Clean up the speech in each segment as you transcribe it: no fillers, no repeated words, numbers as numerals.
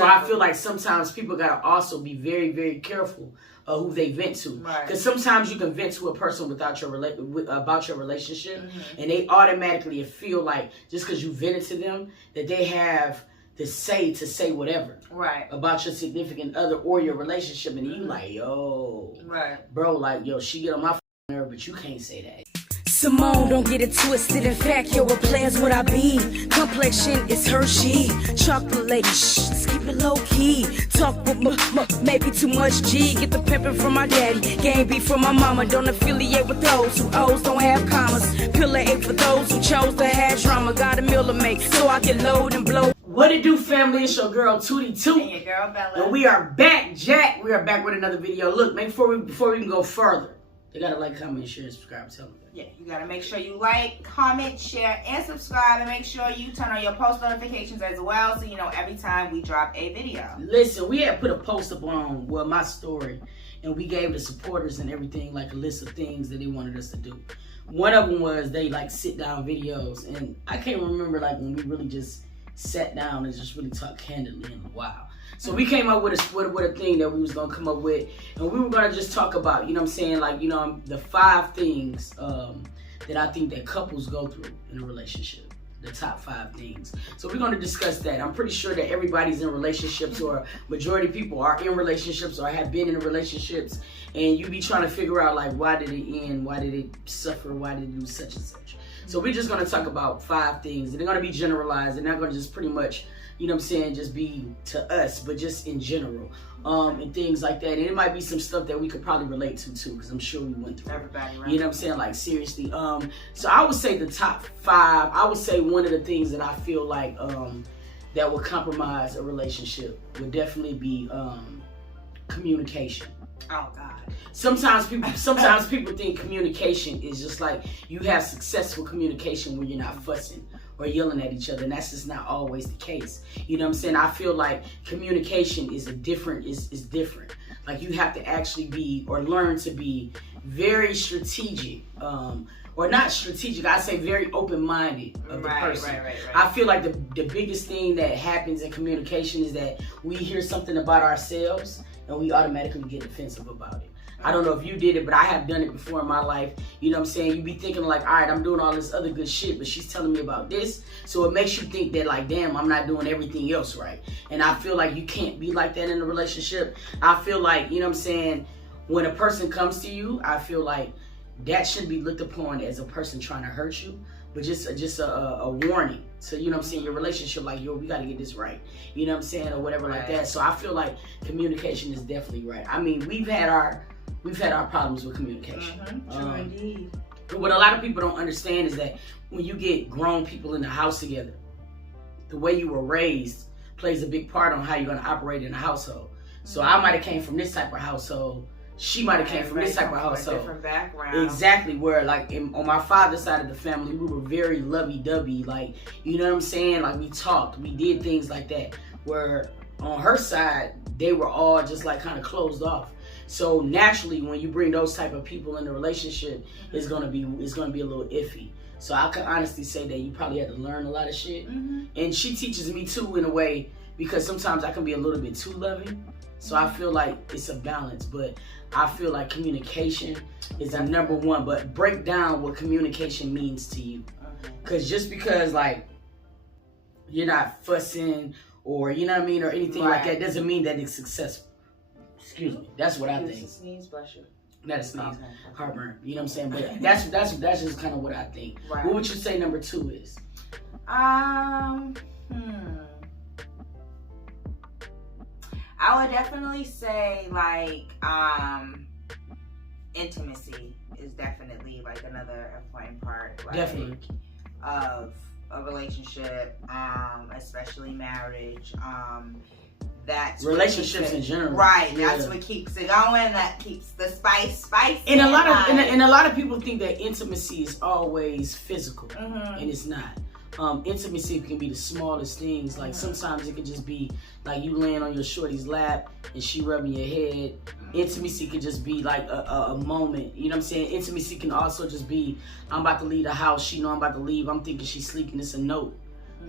So I feel like sometimes people gotta also be very, very careful of who they vent to. Because sometimes you can vent to a person without your about your relationship, and they automatically feel like just because you vented to them that they have the say to say whatever about your significant other or your relationship, and you like, yo, bro, like, yo, she get on my nerve, but you can't say that. Simone, don't get it twisted. In fact, yo, what players would I be? Complexion is Hershey. Chocolate lady, shh, let's keep it low key. Talk with maybe too much G. Get the pimpin' from my daddy, game beef from my mama. Don't affiliate with those who O's don't have commas. Pillar 8 for those who chose to have drama. Got a meal to make so I can load and blow. What it do, family? It's your girl Tootie Toot. And your girl Bella. And we are back, Jack. We are back with another video. Look, before we can go further, they gotta like, comment, share, and subscribe. Tell them. Yeah, you gotta make sure you like, comment, share, and subscribe, and make sure you turn on your post notifications as well, so you know every time we drop a video. Listen, we had put a post up on my story, and we gave the supporters and everything like a list of things that they wanted us to do. One of them was they like sit down videos, and I can't remember like when we really just sat down and just really talked candidly in a while. So we came up with a thing that we was gonna come up with, and we were gonna just talk about, you know what I'm saying, like, you know, the 5 things that I think that couples go through in a relationship. The top 5 things. So we're gonna discuss that. I'm pretty sure that everybody's in relationships, or majority of people are in relationships or have been in relationships, and you be trying to figure out like, why did it end? Why did it suffer? Why did it do such and such? So we're just gonna talk about 5 things, and they're gonna be generalized. They're not gonna just pretty much, you know what I'm saying, just be to us, but just in general, and things like that. And it might be some stuff that we could probably relate to too, because I'm sure we went through everybody, right? You know what I'm saying, like seriously. So I would say the top 5. I would say one of the things that I feel like that would compromise a relationship would definitely be communication. Oh God. Sometimes people think communication is just like you have successful communication when you're not fussing or yelling at each other, and that's just not always the case. You know what I'm saying? I feel like communication is different. Like you have to actually be or learn to be very strategic, or not strategic. I say very open-minded of the person. Right. I feel like the biggest thing that happens in communication is that we hear something about ourselves and we automatically get defensive about it. I don't know if you did it, but I have done it before in my life. You know what I'm saying? You be thinking like, all right, I'm doing all this other good shit, but she's telling me about this. So it makes you think that like, damn, I'm not doing everything else right. And I feel like you can't be like that in a relationship. I feel like, you know what I'm saying, when a person comes to you, I feel like that should be looked upon as a person trying to hurt you, but just a warning. So, you know what I'm saying, your relationship, like, yo, we got to get this right. You know what I'm saying, or whatever like that. So I feel like communication is definitely right. I mean, we've had our problems with communication. True indeed. What a lot of people don't understand is that when you get grown people in the house together, the way you were raised plays a big part on how you're going to operate in a household. So I might have came from this type of household. She might have came from this type of household. Different background. Exactly. Where like on my father's side of the family, we were very lovey-dovey. Like, you know what I'm saying? Like we talked, we did things like that. Where on her side, they were all just like kind of closed off. So naturally, when you bring those type of people in a relationship, it's gonna be a little iffy. So I can honestly say that you probably had to learn a lot of shit. And she teaches me too in a way, because sometimes I can be a little bit too loving. So I feel like it's a balance, but I feel like communication is the number one. But break down what communication means to you, because just because like you're not fussing or you know what I mean or anything like that doesn't mean that it's successful. Excuse me. That's what I think. Sneeze, bless you. Not a sneeze, heartburn. You know what I'm saying? But that's just kind of what I think. Right. What would you say number 2 is? I would definitely say like intimacy is definitely like another important part, like, definitely, of a relationship, especially marriage. That's relationships in general, right? That's what keeps it going. That keeps the spice. And a lot of people think that intimacy is always physical, and it's not. Intimacy can be the smallest things. Like sometimes it could just be like you laying on your shorty's lap and she rubbing your head. Intimacy could just be like a moment. You know what I'm saying? Intimacy can also just be, I'm about to leave the house. She know I'm about to leave. I'm thinking she's sleeping. It's a note.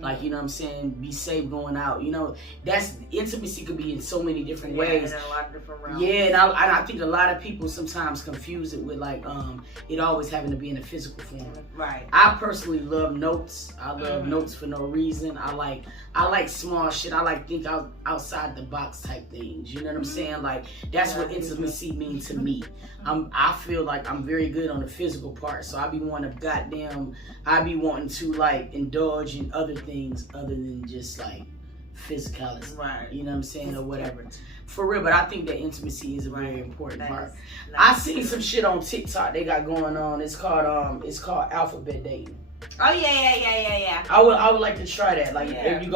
Like, you know what I'm saying, be safe going out. You know, that's intimacy could be in so many different ways. In a lot of different realms. Yeah, and I think a lot of people sometimes confuse it with like it always having to be in a physical form. Right. I personally love notes. I love notes for no reason. I like small shit. I like think outside the box type things. You know what I'm saying? Like that's what intimacy means to me. I feel like I'm very good on the physical part, so I be wanting to like indulge in other things other than just like physicality. Right. You know what I'm saying, or whatever. For real, but I think that intimacy is a very important part. I seen some shit on TikTok they got going on. It's called alphabet dating. Oh yeah. I would like to try that. Like if you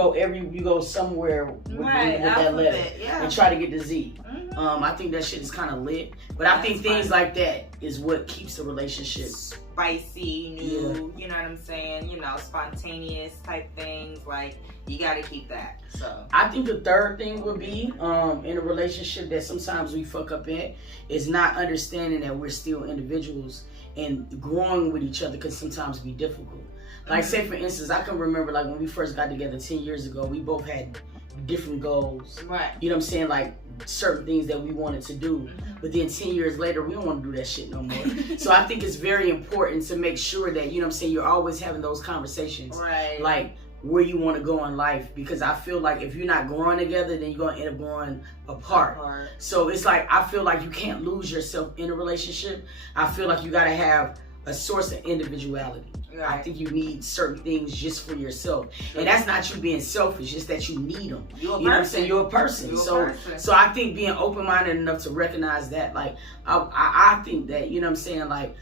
go somewhere with that letter and try to get the Z. I think that shit is kind of lit. But I think things like that is what keeps the relationship spicy, new. You know what I'm saying? You know, spontaneous type things. Like you got to keep that. So I think the third thing would be in a relationship that sometimes we fuck up in is not understanding that we're still individuals. And growing with each other can sometimes be difficult. Like say for instance, I can remember like when we first got together 10 years ago, we both had different goals. Right. You know what I'm saying? Like certain things that we wanted to do. But then 10 years later, we don't want to do that shit no more. So I think it's very important to make sure that, you know what I'm saying, you're always having those conversations. Right. Like where you want to go in life, because I feel like if you're not growing together, then you're going to end up growing apart. So it's like I feel like you can't lose yourself in a relationship. I feel like you got to have a source of individuality. Right. I think you need certain things just for yourself. Sure. And that's not you being selfish, just that you need them. You know what I'm saying? You're a person. So I think being open-minded enough to recognize that, like, I think that, you know what I'm saying, like,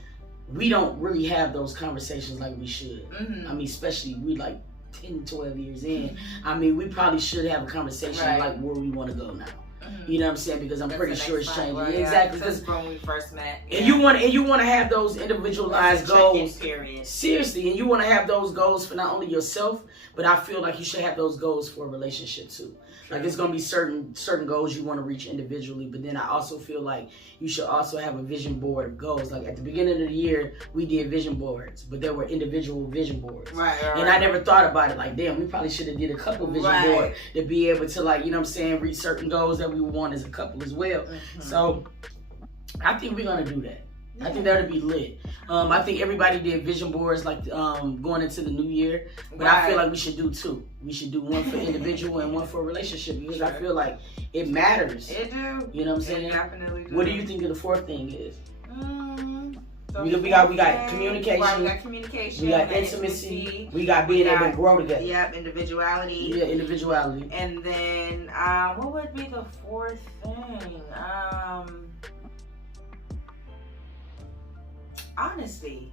we don't really have those conversations like we should. I mean, especially we like 10, 12 years in. I mean, we probably should have a conversation like where we want to go now. You know what I'm saying? Because I'm pretty sure it's changing. Right? Exactly. Because when we first met. And you want to have those individualized goals. Seriously, and you want to have those goals for not only yourself, but I feel like you should have those goals for a relationship too. Like it's gonna be certain goals you want to reach individually, but then I also feel like you should also have a vision board of goals. Like at the beginning of the year, we did vision boards, but there were individual vision boards. Right. And I never thought about it like, damn, we probably should have did a couple vision boards to be able to, like, you know what I'm saying, reach certain goals that we would want as a couple as well. So I think we're gonna do that. I think that would be lit. I think everybody did vision boards like going into the new year, but I feel like we should do two. We should do one for individual and one for a relationship, because I feel like it matters. It do. You know what I'm saying? Definitely do. What do you think of the fourth thing is? So we got communication. Right, we got communication. We got intimacy. We got being able to grow together. Yep, individuality. Yeah, individuality. And then what would be the fourth thing? Honesty.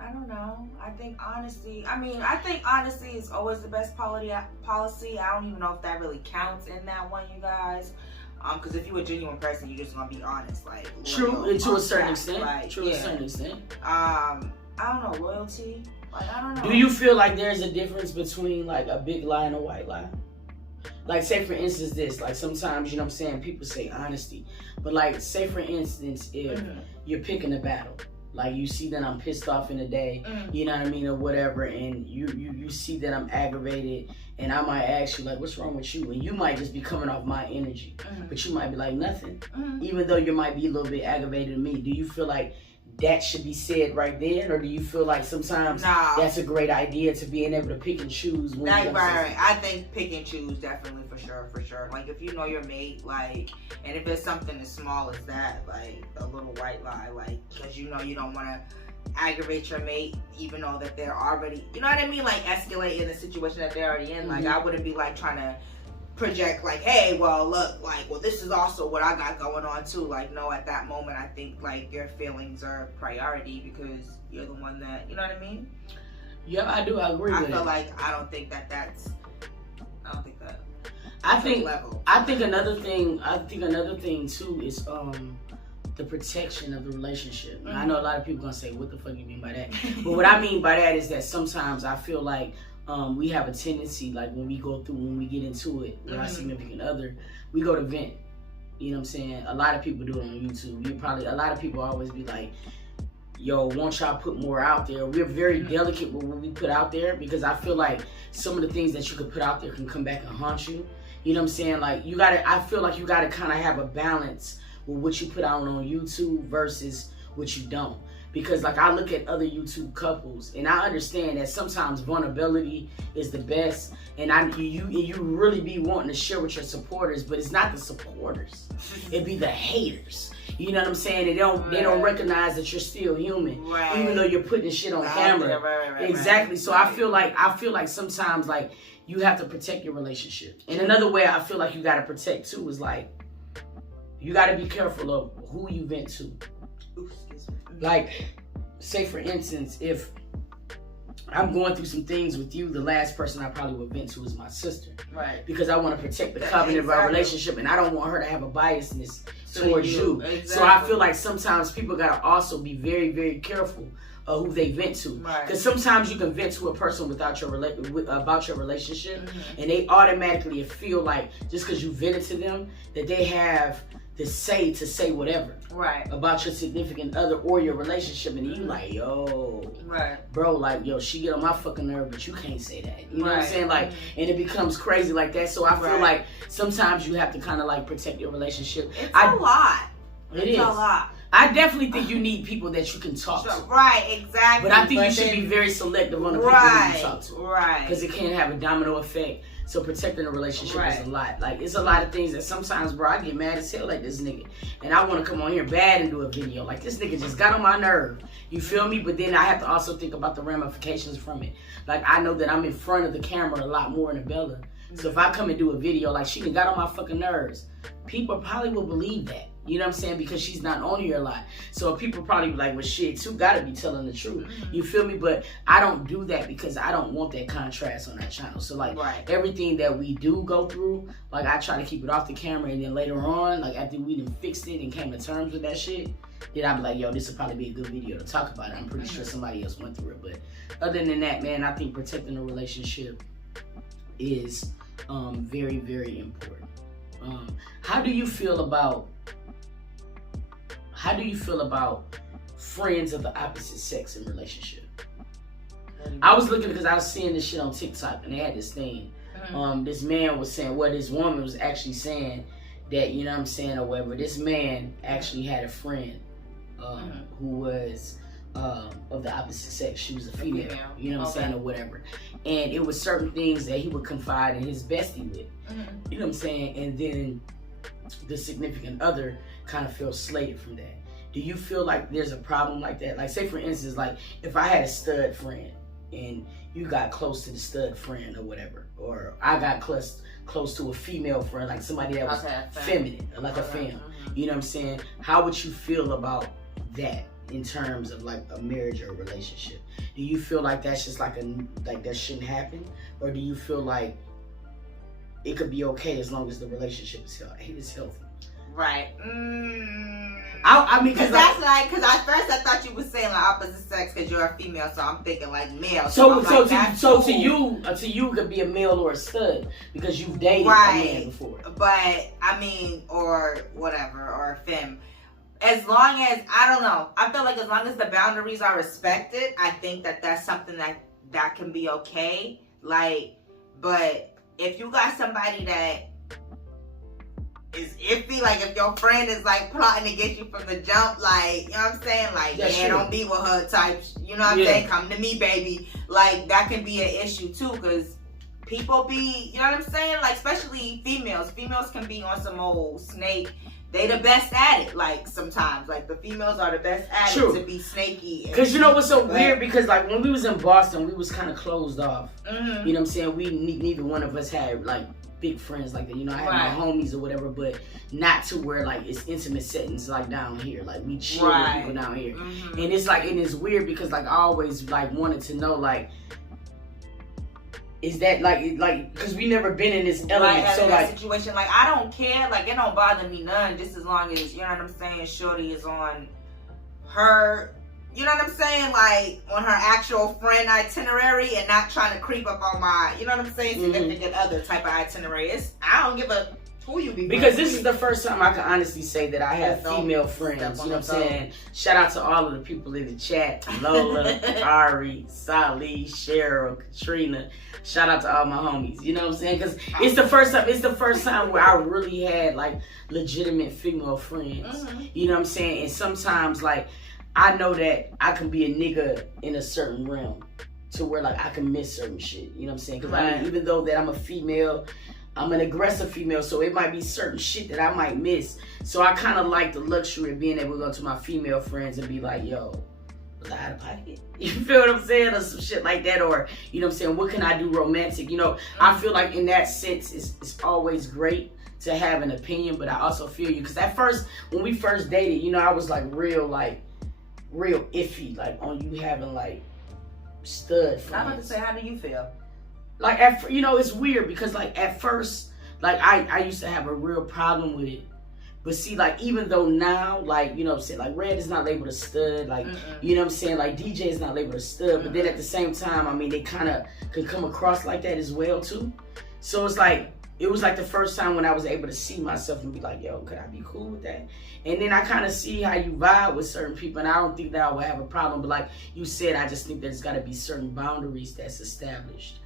I don't know. I think honesty is always the best policy. I don't even know if that really counts in that one, you guys. Because if you're a genuine person, you're just gonna be honest, like true, and to a certain extent. Like, true, to a certain extent. I don't know, loyalty. Like I don't know. Do you feel like there's a difference between like a big lie and a white lie? Like say for instance this, like sometimes, you know what I'm saying, people say honesty, but like say for instance if you're picking a battle. Like you see that I'm pissed off in a day, you know what I mean, or whatever, and you see that I'm aggravated, and I might ask you like, what's wrong with you? And you might just be coming off my energy, but you might be like, nothing. Even though you might be a little bit aggravated to me, do you feel like that should be said right there, or do you feel like sometimes that's a great idea to being able to pick and choose? When right. I think pick and choose definitely for sure. Like if you know your mate, like, and if it's something as small as that, like a little white lie, like because you know you don't want to aggravate your mate, even though that they're already, you know what I mean, like escalate in the situation that they're already in. Like I wouldn't be like trying to project like, hey, well look, like, well this is also what I got going on too. Like no, at that moment I think like your feelings are priority because you're the one that, you know what I mean? Yeah, I do. I agree with it. I feel like I don't think that. I think another thing too is the protection of the relationship. And I know a lot of people gonna say, what the fuck you mean by that? But what I mean by that is that sometimes I feel like we have a tendency, like when we get into it with our significant other, we go to vent. You know what I'm saying? A lot of people do it on YouTube. A lot of people always be like, yo, won't y'all put more out there? We're very delicate with what we put out there because I feel like some of the things that you could put out there can come back and haunt you. You know what I'm saying? Like, I feel like you gotta kind of have a balance with what you put out on YouTube versus what you don't. Because like I look at other YouTube couples and I understand that sometimes vulnerability is the best, and you really be wanting to share with your supporters, but it's not the supporters. It be the haters. You know what I'm saying? They don't recognize that you're still human, even though you're putting shit on camera. Exactly. So I feel like sometimes like you have to protect your relationship. And another way I feel like you gotta protect too is like you gotta be careful of who you vent to. Like, say for instance, if I'm going through some things with you, the last person I probably would vent to is my sister. Right. Because I want to protect the covenant of our relationship, and I don't want her to have a biasness towards you. Exactly. So I feel like sometimes people got to also be very, very careful of who they vent to. Because sometimes you can vent to a person without your about your relationship, and they automatically feel like just because you vented to them, that they have the say to say whatever about your significant other or your relationship, and you like, yo, bro, like, yo, she get on my fucking nerve, but you can't say that. You know what I'm saying? Like, and it becomes crazy like that. So I feel like sometimes you have to kind of like protect your relationship. It's a lot. It's a lot. I definitely think you need people that you can talk to. Right, exactly. But I think you should be very selective on the people you talk to. Right. Because it can have a domino effect. So protecting a relationship is a lot. Like, it's a lot of things that sometimes, bro, I get mad as hell like this nigga. And I want to come on here bad and do a video. Like, this nigga just got on my nerve. You feel me? But then I have to also think about the ramifications from it. Like, I know that I'm in front of the camera a lot more than Bella. So if I come and do a video like she done got on my fucking nerves, people probably will believe that. You know what I'm saying? Because she's not on here a lot. So people probably be like, well, shit, Toot gotta be telling the truth. You feel me? But I don't do that because I don't want that contrast on that channel. So like everything that we do go through, like I try to keep it off the camera, and then later on, like after we done fixed it and came to terms with that shit, then I'll be like, yo, this will probably be a good video to talk about it. I'm pretty sure somebody else went through it. But other than that, man, I think protecting a relationship is very, very important. How do you feel about friends of the opposite sex in relationship? I was looking because I was seeing this shit on TikTok, and they had this thing. This man was saying, well, this woman was actually saying that, you know what I'm saying, or whatever. This man actually had a friend who was of the opposite sex. She was a female. You know what I'm saying, or whatever. And it was certain things that he would confide in his bestie with. You know what I'm saying? And then the significant other kind of feels slated from that. Do you feel like there's a problem like that? Like, say for instance, like if I had a stud friend and you got close to the stud friend or whatever, or I got close to a female friend, like somebody that was feminine, like a femme. You know what I'm saying? How would you feel about that in terms of like a marriage or a relationship? Do you feel like that's just like that shouldn't happen, or do you feel like it could be okay as long as the relationship is healthy? Right. I mean, because that's like, because at first I thought you were saying like opposite sex because you're a female, so I'm thinking like male. So to you, it could be a male or a stud because you've dated a man before. But I mean, or whatever, or a femme. As long as, I don't know, I feel like as long as the boundaries are respected, I think that that's something that can be okay. Like, but if you got somebody that is iffy, like if your friend is like plotting to get you from the jump, like, you know what I'm saying, like, don't be with her type, you know what I'm saying, come to me, baby, like that can be an issue too, because people be, you know what I'm saying, like especially females can be on some old snake. They the best at it, like sometimes, like the females are the best at it to be snaky. Because you know what's so weird, because like when we was in Boston, we was kind of closed off. You know what I'm saying? We neither one of us had like big friends like that. You know, I had my homies or whatever, but not to where like it's intimate settings like down here. Like we chill with people down here, and it's like, and it's weird because like I always like wanted to know like, is that like because we never been in this element, so like situation, like I don't care, like it don't bother me none, just as long as, you know what I'm saying, shorty is on her, you know what I'm saying, like on her actual friend itinerary and not trying to creep up on my, you know what I'm saying, significant other type of itinerary. I don't give a Who you be? Because this is the first time I can honestly say that I have female friends. You know what I'm saying? Shout out to all of the people in the chat: Lola, Ari, Sally, Cheryl, Katrina. Shout out to all my homies. You know what I'm saying? Because it's the first time. It's the first time where I really had like legitimate female friends. You know what I'm saying? And sometimes like I know that I can be a nigga in a certain realm to where like I can miss certain shit. You know what I'm saying? Because I mean, even though that I'm a female, I'm an aggressive female, so it might be certain shit that I might miss. So I kind of like the luxury of being able to go to my female friends and be like, yo, was I out of pocket? You feel what I'm saying? Or some shit like that. Or, you know what I'm saying, what can I do romantic? You know, I feel like in that sense, it's always great to have an opinion, but I also feel you. Because at first, when we first dated, you know, I was like real iffy, like on you having like stud friends. I'm about to say, how do you feel? Like, you know, it's weird because, like, at first, like, I used to have a real problem with it. But see, like, even though now, like, you know what I'm saying, like, Red is not labeled a stud. Like, you know what I'm saying? Like, DJ is not labeled a stud. But then at the same time, I mean, they kind of can come across like that as well, too. So it's like, it was like the first time when I was able to see myself and be like, yo, could I be cool with that? And then I kind of see how you vibe with certain people. And I don't think that I would have a problem. But like you said, I just think there's got to be certain boundaries that's established.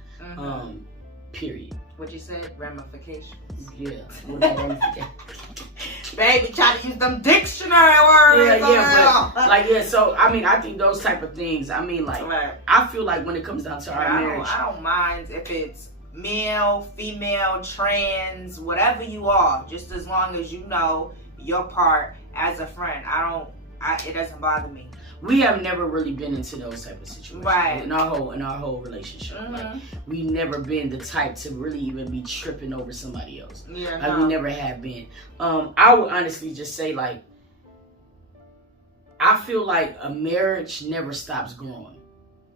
Period. What you said? Ramifications. Yeah. Ramifications. Baby, try to use them dictionary words. Yeah, so I mean, I think those type of things. I mean, like, I feel like when it comes down to our marriage, I don't mind if it's male, female, trans, whatever you are, just as long as you know your part as a friend. It doesn't bother me. We have never really been into those type of situations, right? In our whole relationship, like, we never been the type to really even be tripping over somebody else. Yeah, like we never have been. I would honestly just say, like, I feel like a marriage never stops growing.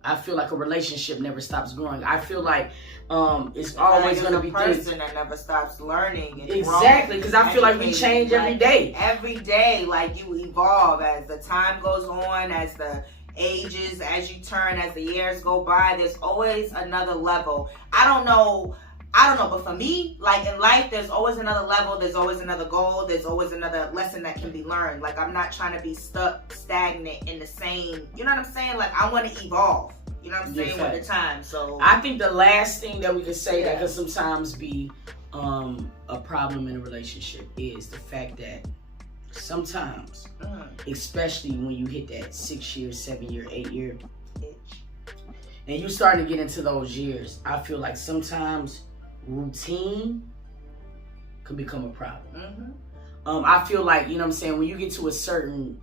I feel like a relationship never stops growing. I feel like it's always going to be a person that never stops learning. And exactly, because I feel like we change every day. Every day, like, you evolve as the time goes on, as the ages, as you turn, as the years go by. There's always another level. I don't know, but for me, like in life, there's always another level. There's always another goal. There's always another lesson that can be learned. Like, I'm not trying to be stuck, stagnant in the same, you know what I'm saying? Like, I want to evolve, you know what I'm saying, with the time. So I think the last thing that we could say that could sometimes be a problem in a relationship is the fact that sometimes, especially when you hit that 6 year, 7 year, 8 year, and you starting to get into those years, I feel like sometimes routine could become a problem. I feel like, you know what I'm saying, when you get to a certain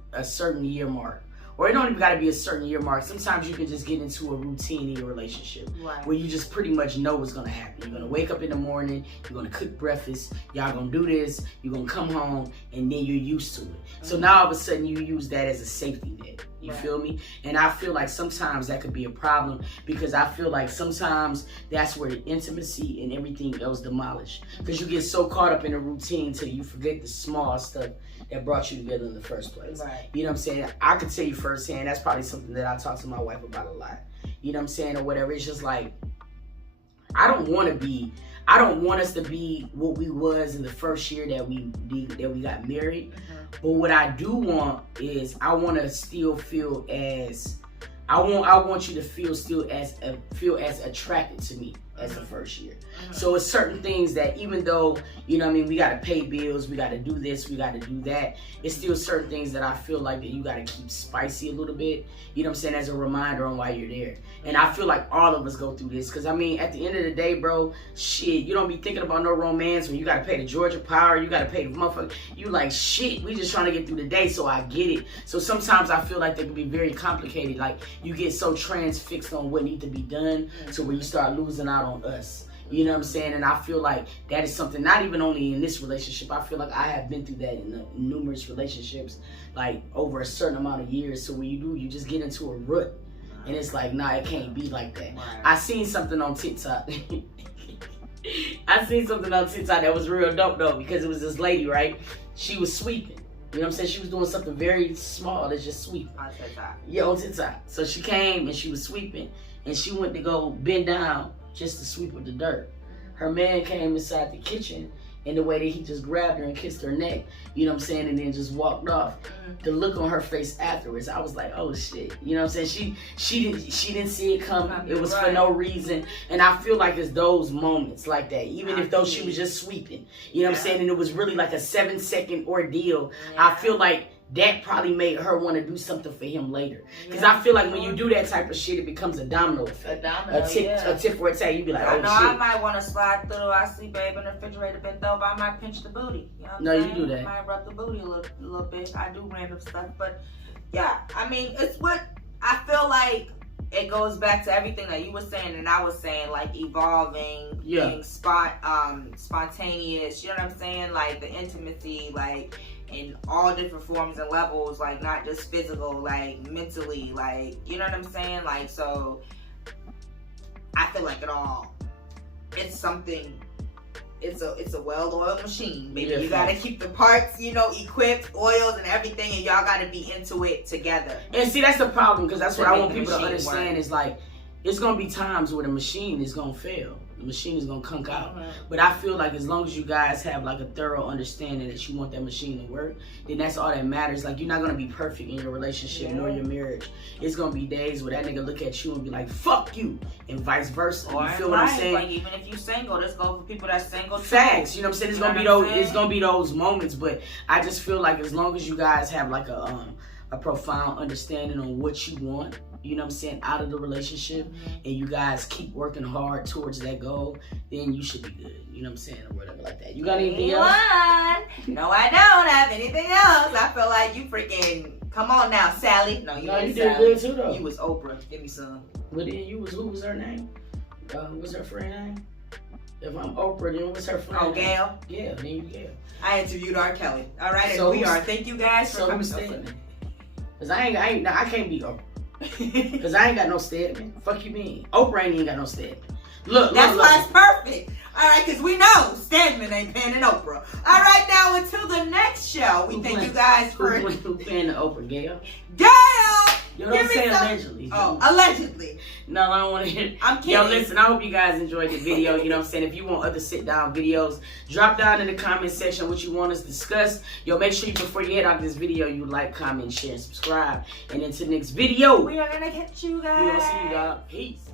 year mark, or it don't even got to be a certain year mark, sometimes you can just get into a routine in your relationship, where you just pretty much know what's going to happen. You're going to wake up in the morning, you're going to cook breakfast, y'all going to do this, you're going to come home, and then you're used to it. So now all of a sudden you use that as a safety net. You feel me? And I feel like sometimes that could be a problem, because I feel like sometimes that's where the intimacy and everything else demolished. Because you get so caught up in a routine till you forget the small stuff that brought you together in the first place. You know what I'm saying? I could tell you firsthand, that's probably something that I talk to my wife about a lot. You know what I'm saying? Or whatever. It's just like, I don't want us to be what we was in the first year that we got married. But what I do want is, I want to still feel as, I want you to feel as attracted to me as the first year. So it's certain things that, even though, you know what I mean, we got to pay bills, we got to do this, we got to do that, it's still certain things that I feel like that you got to keep spicy a little bit, you know what I'm saying, as a reminder on why you're there. And I feel like all of us go through this, because I mean, at the end of the day, bro, shit, you don't be thinking about no romance when you got to pay the Georgia Power, you got to pay the motherfucker, you like, shit, we just trying to get through the day. So I get it. So sometimes I feel like they can be very complicated. Like, you get so transfixed on what needs to be done to where you start losing out on us. You know what I'm saying? And I feel like that is something, not even only in this relationship, I feel like I have been through that in numerous relationships, like over a certain amount of years. So when you just get into a rut, and it's like, nah, it can't be like that. I seen something on TikTok. That was real dope though, because it was this lady, right? She was sweeping. You know what I'm saying? She was doing something very small, that's just sweeping. On TikTok. Yeah, on TikTok. So she came and she was sweeping, and she went to go bend down just to sweep with the dirt. Her man came inside the kitchen, and the way that he just grabbed her and kissed her neck, you know what I'm saying, and then just walked off. The look on her face afterwards, I was like, oh shit, you know what I'm saying? She didn't see it coming. It was for no reason, and I feel like it's those moments like that. Even if though she was just sweeping, you know what I'm saying, and it was really like a 7-second ordeal. I feel like that probably made her want to do something for him later. Because I feel like when you do that type of shit, it becomes a domino effect. A tip for a tag. You be like, oh shit. I might want to slide through. I see babe in the refrigerator bent over. I might pinch the booty. You know no, you do that. I might rub the booty a little bit. I do random stuff. But yeah, I mean, it's what I feel like. It goes back to everything that you were saying and I was saying, like evolving, being spontaneous. You know what I'm saying? Like the intimacy, like in all different forms and levels, like not just physical, like mentally, like, you know what I'm saying? Like, so I feel like it's something. It's a well-oiled machine, baby. You gotta keep the parts, you know, equipped, oils and everything, and y'all gotta be into it together. And see, that's the problem, because that's what I want people to understand is like, it's gonna be times where the machine is gonna fail. The machine is gonna conk out. But I feel like as long as you guys have like a thorough understanding that you want that machine to work, then that's all that matters. Like, you're not gonna be perfect in your relationship nor your marriage. It's gonna be days where that nigga look at you and be like, fuck you, and vice versa. You feel what I'm saying? Like, even if you single, this goes for people that's single too. Facts, you know what I'm saying? It's gonna be those moments, but I just feel like as long as you guys have like a profound understanding on what you want, you know what I'm saying, out of the relationship, and you guys keep working hard towards that goal, then you should be good. You know what I'm saying, or whatever like that. You got anything else? No, I don't have anything else. I feel like you freaking, come on now, Sally. No, you did Sally. Good too, though. You was Oprah. Give me some. Well, then who was her name? What's her friend name? If I'm Oprah, then what's her friend? Oh, Gail? Yeah, then you Gail. I interviewed R. Kelly. All right, so and we are. Thank you guys for coming. Because I can't be Oprah. Because I ain't got no Stedman. Fuck you mean? Oprah ain't even got no Stedman. Look, that's why it's perfect. All right, because we know Stedman ain't paying an Oprah. All right, now until the next show, we thank you guys for. Who paying the Oprah? Gail? Gail! You don't say allegedly. Oh, allegedly. No, I don't want to hear. I'm kidding. Yo, listen, I hope you guys enjoyed the video. You know what I'm saying? If you want other sit-down videos, drop down in the comment section what you want us to discuss. Yo, make sure before you head out this video, you like, comment, share, and subscribe. And until the next video, we are going to catch you guys. We'll see you guys. Peace.